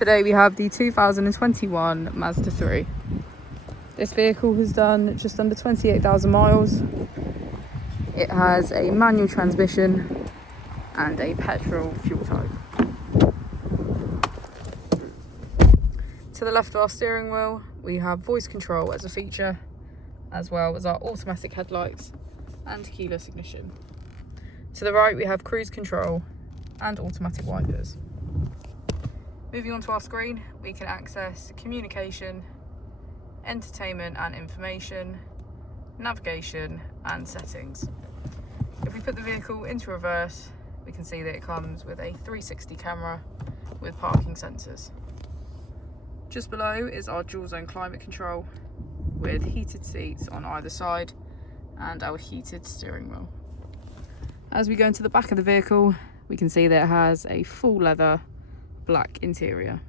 Today we have the 2021 Mazda 3. This vehicle has done just under 28,000 miles. It has a manual transmission and a petrol fuel type. To the left of our steering wheel, we have voice control as a feature, as well as our automatic headlights and keyless ignition. To the right, we have cruise control and automatic wipers. Moving on to our screen, we can access communication, entertainment and information, navigation and settings. If we put the vehicle into reverse, we can see that it comes with a 360 camera with parking sensors. Just below is our dual zone climate control with heated seats on either side and our heated steering wheel. As we go into the back of the vehicle, we can see that it has a full leather black interior.